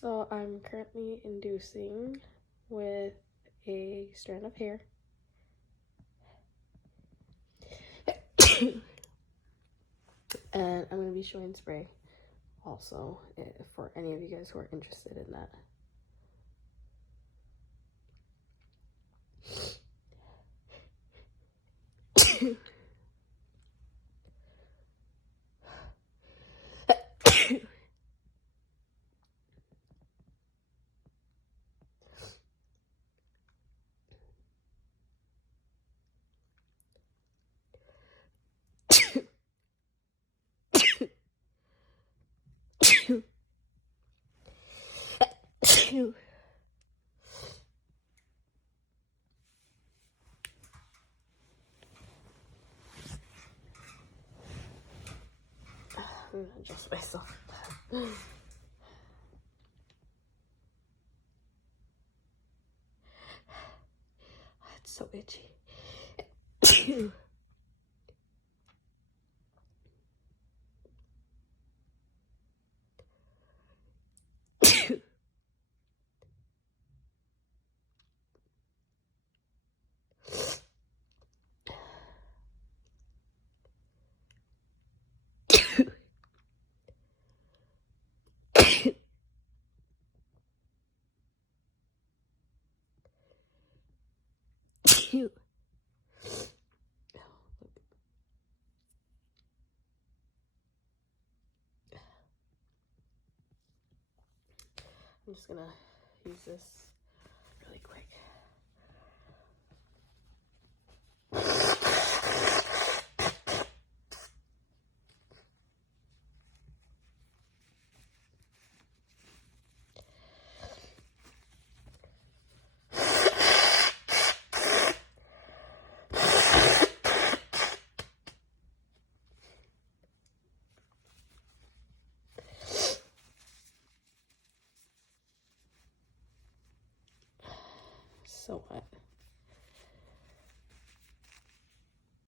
So I'm currently inducing with a strand of hair. And I'm going to be showing spray also for any of you guys who are interested in that. I'm gonna adjust myself. It's so itchy. I'm just gonna use this really quick. So wet.